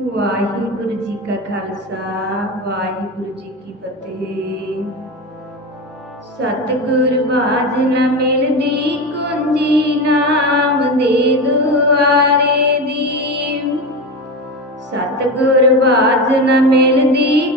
ਵਾਹਿਗੁਰੂ ਜੀ ਕਾ ਖਾਲਸਾ, ਵਾਹਿਗੁਰੂ ਜੀ ਕੀ ਫਤਿਹ। ਸਤਿਗੁਰ ਬਾਜ ਨ ਮਿਲਦੀ ਕੁੰਜੀ ਨਾਮ ਦੇ ਦੁਆਰੇ ਦੀ। ਸਤਿਗੁਰ ਬਾਜ ਨ ਮਿਲਦੀ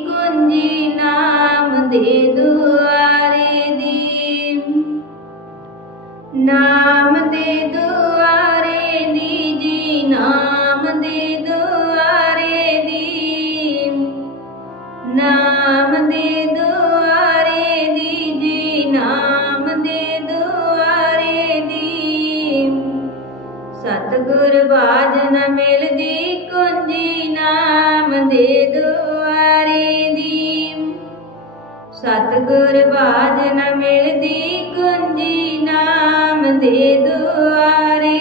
ਸਤਿਗੁਰ ਬਾਜ ਨ ਮਿਲਦੀ, ਕੁੰਜੀ ਨਾਮ ਦੇ ਦੁਆਰੇ ਦੀ ਸਤਿਗੁਰ ਬਾਜ ਨ ਮਿਲਦੀ, ਕੁੰਜੀ ਨਾਮ ਦੇ ਦੁਆਰੇ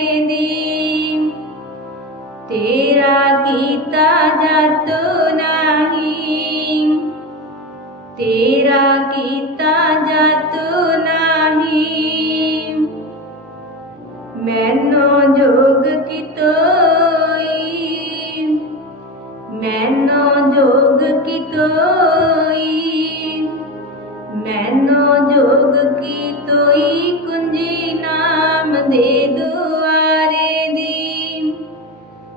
ਮੈਨੋ ਜੋਗ ਕੀ ਤੋਈ? ਮੈਨੋ ਜੋਗ ਕੀ ਤੋਈ? ਕੁੰਜੀ ਨਾਮ ਦੇ ਦੁਆਰੇ ਦੀ।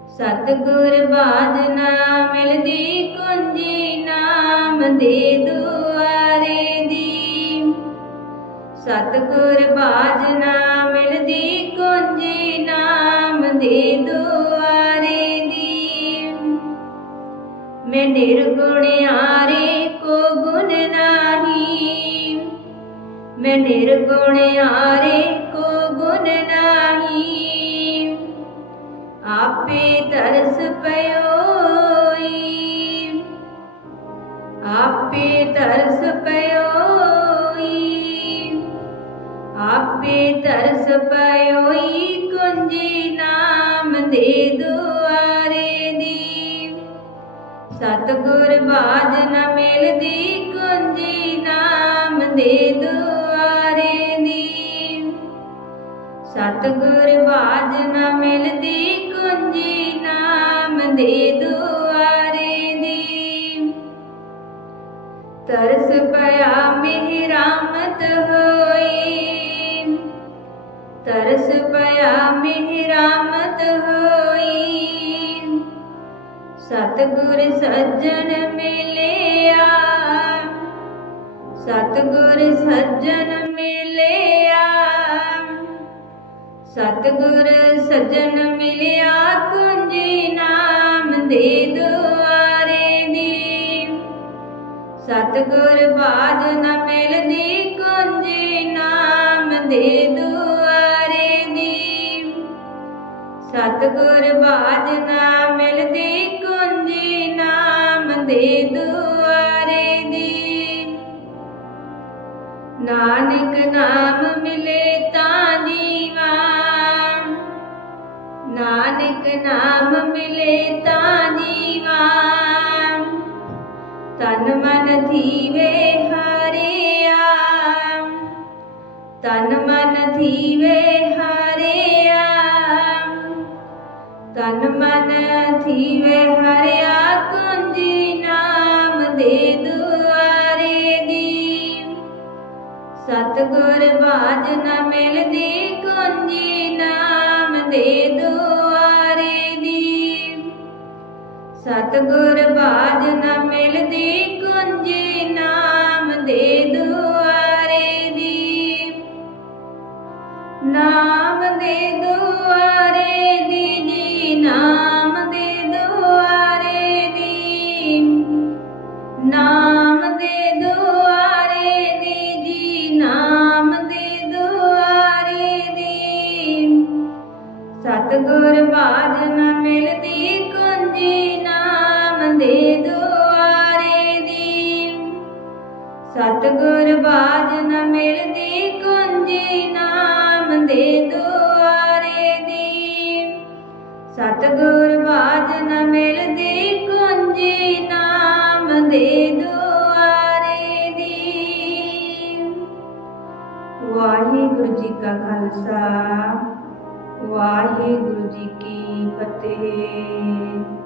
ਸਤਿਗੁਰ ਬਾਜ ਨਾ ਮਿਲਦੀ, ਕੁੰਜੀ ਨਾਮ ਦੇ ਦੁਆਰੇ ਦੀ। ਸਤਿਗੁਰ ਬਾਜ ਨਾ ਮਿਲਦੀ, ਕੁੰਜੀ ਨਾਮ ਦੇ ਦੁਆਰੇ ਮੈਂ ਨਿਰਗੁਣ ਆਰੇ ਕੋ ਗੁਣ ਨਾਹੀ। ਮੈਂ ਨਿਰਗੁਣ ਆਰੇ ਕੋ ਗੁਣ ਨਾਹੀ। ਆਪੇ ਤਰਸ ਪਇਓਈ। ਆਪੇ ਤਰਸ ਪਇਓਈ। ਆਪੇ ਤਰਸ ਪਇਓਈ। ਕੁੰਜੀ ਨਾਮ ਦੇ ਦੁਆਰੇ ਸਤਿਗੁਰ ਬਾਜ ਨ ਮਿਲਦੀ ਕੁੰਜੀ ਨਾਮ ਦੇ ਦੁਆਰੇ ਦੀ। ਸਤਿਗੁਰ ਬਾਜ ਨ ਮਿਲਦੀ ਕੁੰਜੀ ਨਾਮ ਦੇ ਦੁਆਰੇ ਦੀ। ਤਰਸ ਪਿਆ ਮਿਹ ਹੋਈ। ਤਰਸ ਪਿਆ ਮਿਹ ਰਾਮਤ ਹੋਈ। ਸਤਿਗੁਰ ਸੱਜਣ ਮਿਲਿਆ। ਸਤਿਗੁਰ ਸੱਜਣ ਮਿਲਿਆ। ਸਤਿਗੁਰ ਸੱਜਣ ਮਿਲਿਆ, ਕੁੰਜੀ ਨਾਮ ਦੇ ਦੁਆਰੇ ਦੀ ਸਤਿਗੁਰ ਬਾਜ ਨ ਮਿਲਦੀ, ਕੁੰਜੀ ਨਾਮ ਦੇ ਦੁਆਰੇ ਦੀ ਸਤਿਗੁਰ ਬਾਜ ਨ ਨਾਨਕ ਨਾਮ ਮਿਲੇ ਤਾਂ ਜੀਵਾ ਨਾਨਕ ਨਾਮ ਮਿਲੇ ਤਾਂ ਜੀਵਾ ਤਨ ਮਨ ਥੀਵੇ ਹਰਿਆ। ਤਨ ਮਨ ਥੀਵੇ ਹਾਰਿਆ। ਤਨ ਮਨ ਥੀਵੇ ਹਰਿਆ ਕੁੰਜੀ। ਦੇ ਦੁਆਰੇ ਦੀ। ਸਤਿਗੁਰ ਬਾਜ ਨ ਮਿਲਦੀ ਕੁੰਜੀ ਨਾਮ ਦੇ ਦੁਆਰੇ ਸਤਿਗੁਰ ਬਾਜ ਮਿਲਦੀ ਕੁੰਜੀ ਨਾਮ ਦੇ ਦੁਆਰੇ ਦੀ। ਸਤਿਗੁਰ ਬਾਜ ਮਿਲਦੀ ਕੁੰਜੀ ਨਾਮ ਦੇ ਦੁਆਰੇ ਦੀ। ਸਤਿਗੁਰ ਬਾਜ ਮਿਲਦੀ ਕੁੰਜੀ ਨਾਮ ਦੇ ਦੁਆਰੇ ਦੀ। ਵਾਹਿਗੁਰੂ ਜੀ ਕਾ ਖਾਲਸਾ। ਵਾਹਿਗੁਰੂ ਜੀ ਕੀ ਫਤਿਹ।